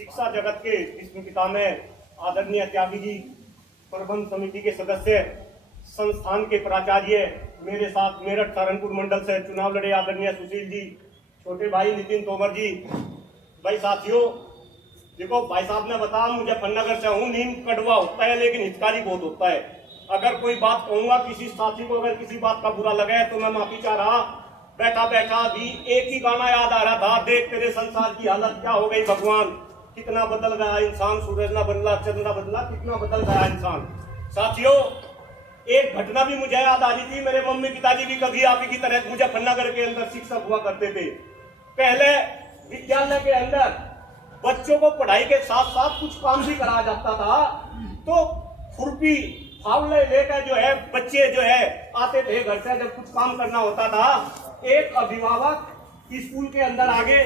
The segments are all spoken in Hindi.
शिक्षा जगत के विश्व पिता में आदरणीय त्यागी जी, प्रबंध समिति के सदस्य, संस्थान के प्राचार्य, मेरे साथ मेरठ सहारनपुर मंडल से चुनाव लड़े आदरणीय सुशील जी, छोटे भाई नितिन तोमर जी, भाई साथियों, देखो भाई साहब ने बताया मुझे फन्नगर से हूँ, नींद कड़वा होता है लेकिन हितकारी बहुत होता है। अगर कोई बात कहूंगा किसी साथी को अगर किसी बात का बुरा लगे तो मैं माफी चाह रहा। बैठा बैठा भी एक ही गाना याद आ रहा था, देख तेरे संसार की हालत क्या हो गई भगवान, कितना बदल गया इंसान, सूरज ना बदला चंद्र ना बदला, कितना बदल गया इंसान। साथियों, एक घटना भी मुझे याद आ रही थी। मेरे मम्मी पिताजी भी कभी आप ही की तरह मुझे फन्नागर के अंदर शिक्षक हुआ करते थे। पहले विद्यालय के अंदर बच्चों को पढ़ाई के साथ साथ कुछ काम भी कराया जाता था। तो खुरपी फावले लेकर जो है बच्चे जो है आते थे घर से, जब कुछ काम करना होता था। एक अभिभावक स्कूल के अंदर आगे,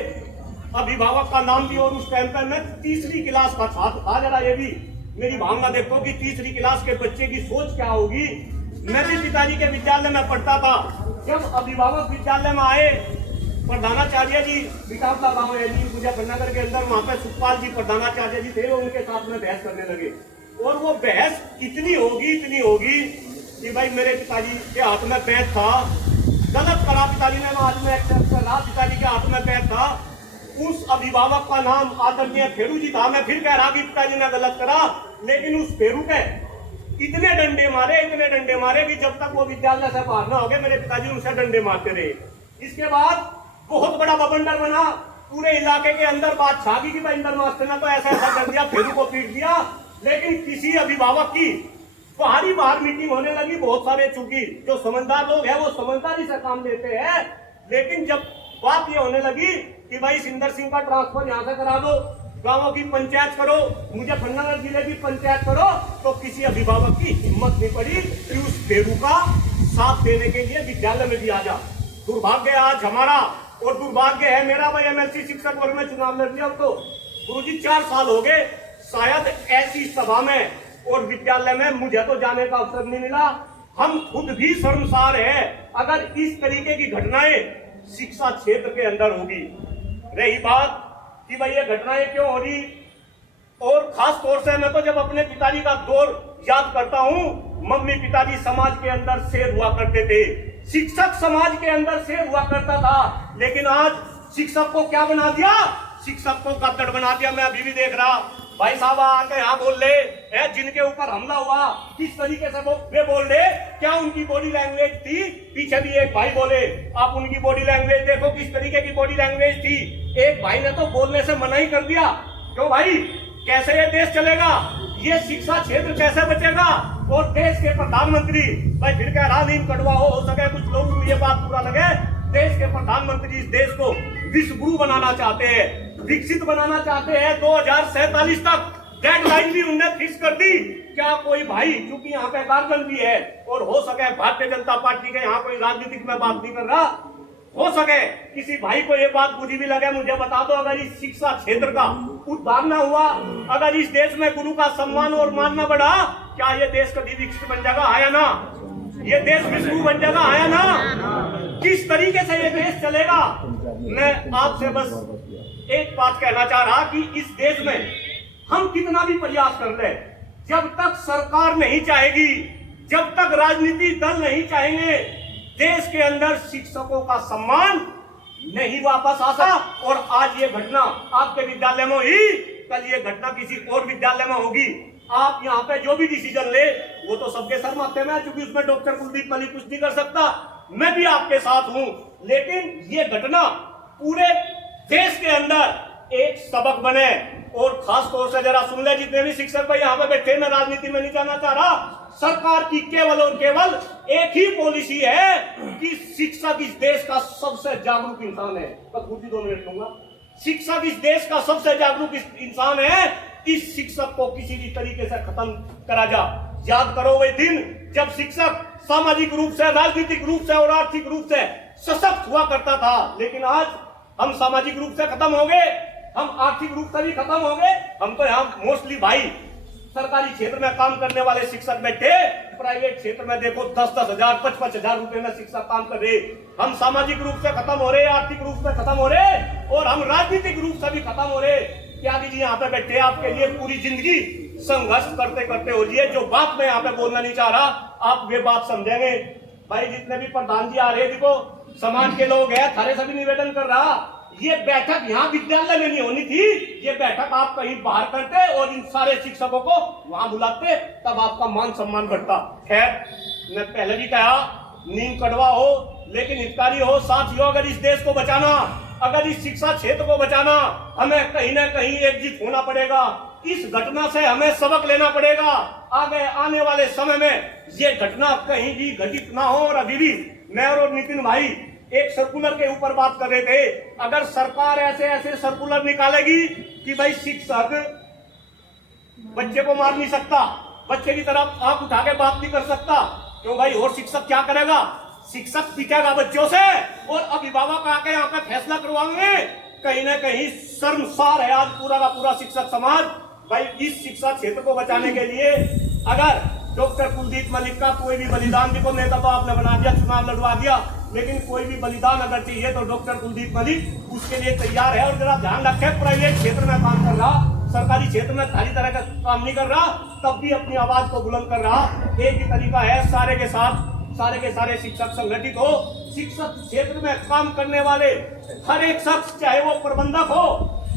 अभिभावक का नाम भी, और उस टाइम पर मैं तीसरी क्लास का छात्र था। जरा ये भी मेरी भावना देखो कि तीसरी क्लास के बच्चे की सोच क्या होगी। मैं भी पिताजी के विद्यालय में पढ़ता था। जब अभिभावक विद्यालय में आए, प्रधानाचार्य जी विकासला गांव है जी मुजफ्फरनगर के अंदर, वहां पे सुखपाल जी प्रधानाचार्य जी थे, वो उनके साथ में बहस करने लगे। और वो बहस इतनी होगी कि भाई मेरे पिताजी के हाथ में पैर था, गलत करा पिताजी ने, हाथ में एक्सेप्ट करा, पिताजी के हाथ में पैर था। उस अभिभावक का नाम आदरणीय फेरू जी था। मैं फिर कह रहा कि पिताजी ने गलत करा, लेकिन उस फेरू के इतने डंडे मारे कि जब तक वो विद्यालय से बाहर ना हो गए मेरे पिताजी उनसे डंडे मारते रहे। इसके बाद बहुत बड़ा बवंडर बना, पूरे इलाके के अंदर बात छा गई कि भाई इंदर मास्टर ने तो ऐसा कर दिया, फेरू को पीट दिया। लेकिन किसी अभिभावक की बाहर मीटिंग होने लगी, बहुत सारे, चूंकि जो समझदार लोग हैं वो समझदारी से काम लेते हैं। लेकिन जब बात ये होने लगी कि भाई सिंदर सिंह का ट्रांसफर यहाँ से करा दो, गांवों की पंचायत करो, मुझे फन्नागर जिले की पंचायत करो, तो किसी अभिभावक की हिम्मत नहीं पड़ी कि उस फेरू का साथ देने के लिए विद्यालय में भी आ जा। दुर्भाग्य आज हमारा और दुर्भाग्य है मेरा, भाई एमएलसी शिक्षक वर्ग में चुनाव लड़ लिया। तो गुरुजी 4 साल हो गए, शायद ऐसी सभा में और विद्यालय में मुझे तो जाने का अवसर नहीं मिला। हम खुद भी शर्मसार हैं अगर इस तरीके की घटनाएं शिक्षा क्षेत्र के अंदर होगी। रही बात कि भाई ये घटनाएं क्यों हो रही, और खास तौर से मैं तो जब अपने पिताजी का दौर याद करता हूँ, मम्मी पिताजी समाज के अंदर शेर हुआ करते थे, शिक्षक समाज के अंदर शेर हुआ करता था। लेकिन आज शिक्षक को क्या बना दिया, शिक्षक को गद्दड़ बना दिया। मैं अभी भी देख रहा, भाई साहब आके यहाँ बोल रहे हैं जिनके ऊपर हमला हुआ किस तरीके से वे बोल रहे, क्या उनकी बॉडी लैंग्वेज थी। पीछे भी एक भाई बोले आप उनकी बॉडी लैंग्वेज देखो किस तरीके की बॉडी लैंग्वेज थी। एक भाई ने तो बोलने से मना ही कर दिया। क्यों भाई, कैसे ये देश चलेगा, ये शिक्षा क्षेत्र कैसे बचेगा। और देश के प्रधानमंत्री, भाई फिर कह रहा नींद कड़वा हो सके कुछ लोगों को ये बात बुरा लगे, देश के प्रधानमंत्री इस देश को विश्व गुरु बनाना चाहते हैं, विकसित बनाना चाहते हैं। 2047 तक डेडलाइन भी उन्होंने फिक्स कर दी। क्या कोई भाई, क्योंकि यहाँ पे गार्जियन भी है और हो सके भारतीय जनता पार्टी के, यहाँ कोई राजनीतिक में बात नहीं कर रहा, हो सके किसी भाई को ये बात बुरी भी लगे, मुझे बता दो, अगर इस शिक्षा क्षेत्र का उद्धार न हुआ, अगर इस देश में गुरु का सम्मान और मान न बढ़ा, क्या ये देश कभी विकसित बन जाएगा, आया ना, ये देश विश्व बन जाएगा, आया ना, किस तरीके से ये देश चलेगा। मैं आपसे बस एक बात कहना चाह रहा कि इस देश में हम कितना भी प्रयास कर ले, जब तक सरकार नहीं चाहेगी, जब तक राजनीतिक दल नहीं चाहेंगे, देश के अंदर शिक्षकों का सम्मान नहीं वापस आता। और आज ये घटना आपके विद्यालय में हुई, कल ये घटना किसी और विद्यालय में होगी। आप यहाँ पे जो भी डिसीजन ले वो तो सबके सर माथे में, क्योंकि उसमें डॉक्टर कुलदीप मलिक कुछ नहीं कर सकता, मैं भी आपके साथ हूँ। लेकिन ये घटना पूरे देश के अंदर एक सबक बने। और खास तौर से जरा सुन ले जितने भी शिक्षक भाई यहाँ पे बैठे, मैं राजनीति में नहीं जाना चाह रहा, सरकार की केवल और केवल एक ही पॉलिसी है कि शिक्षक इस देश का सबसे जागरूक इंसान है। बस कुछ ही 2 मिनट लूंगा। शिक्षक इस देश का सबसे जागरूक इंसान है। इस शिक्षक को किसी भी तरीके से खत्म करा जा। याद करो वे दिन जब शिक्षक सामाजिक रूप से, राजनीतिक रूप से और आर्थिक रूप से सशक्त हुआ करता था। लेकिन आज हम सामाजिक रूप से खत्म हो गए, हम आर्थिक रूप से भी खत्म हो गए। हम तो यहाँ मोस्टली भाई सरकारी क्षेत्र में काम करने वाले शिक्षक बैठे, प्राइवेट क्षेत्र में देखो 10-10 हजार 55 हजार रुपए में शिक्षक काम कर रहे। हम सामाजिक रूप से खत्म हो रहे, आर्थिक रूप से खत्म हो रहे और हम राजनीतिक रूप से भी खत्म हो रहे। त्यागी जी यहाँ पे बैठे, आपके लिए पूरी जिंदगी संघर्ष करते करते हो लिए। जो बात मैं यहाँ पे बोलना नहीं चाह रहा, आप वे बात समझेंगे। भाई जितने भी प्रधान जी आ रहे, देखो समाज के लोग हैं, थारे सभी निवेदन कर रहा, ये बैठक यहाँ विद्यालय में नहीं होनी थी, ये बैठक आप कहीं बाहर करते और इन सारे शिक्षकों को वहां बुलाते, तब आपका मान सम्मान बढ़ता। खैर, मैं पहले भी कहा, नीम कड़वा हो लेकिन हितकारी हो। साथियों, अगर इस देश को बचाना, अगर इस शिक्षा क्षेत्र को बचाना, हमें कहीं ना कहीं एकजुट होना पड़ेगा। इस घटना से हमें सबक लेना पड़ेगा। आगे आने वाले समय में ये घटना कहीं भी घटित ना हो। और अभी भी मैं और नितिन भाई एक सर्कुलर के ऊपर बात कर रहे थे, अगर सरकार ऐसे ऐसे सर्कुलर निकालेगी कि भाई शिक्षक बच्चे को मार नहीं सकता, बच्चे की तरफ आंख उठा के बात नहीं कर सकता, तो भाई और शिक्षक क्या करेगा? शिक्षक पीटेगा बच्चों से और अभिभावक आके यहाँ पे फैसला करवाएंगे। कहीं ना कहीं शर्मसार है आज पूरा का पूरा शिक्षक समाज। भाई इस शिक्षा क्षेत्र को बचाने के लिए अगर डॉक्टर कुलदीप मलिक का कोई भी बलिदान, देखो नेता तो आपने बना दिया, चुनाव लड़वा दिया, लेकिन कोई भी बलिदान अगर चाहिए तो डॉक्टर कुलदीप मलिक उसके लिए तैयार है। और जरा ध्यान रखें, प्राइवेट क्षेत्र में काम कर रहा, सरकारी क्षेत्र में सारी तरह का काम नहीं कर रहा, तब भी अपनी आवाज को बुलंद कर रहा। एक ही तरीका है, सारे के सारे शिक्षक संगठित हो। शिक्षक क्षेत्र में काम करने वाले हर एक शख्स, चाहे वो प्रबंधक हो,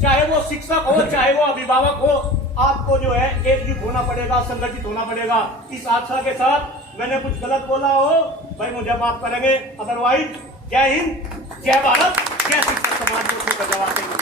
चाहे वो शिक्षक हो, चाहे वो अभिभावक हो, आपको जो है एकजुट होना पड़ेगा, संगठित होना पड़ेगा। इस आशा के साथ मैंने कुछ गलत बोला हो भाई मुझे माफ करेंगे, अदरवाइज जय हिंद, जय भारत, जय शिक्षक समाज को जवाब देंगे।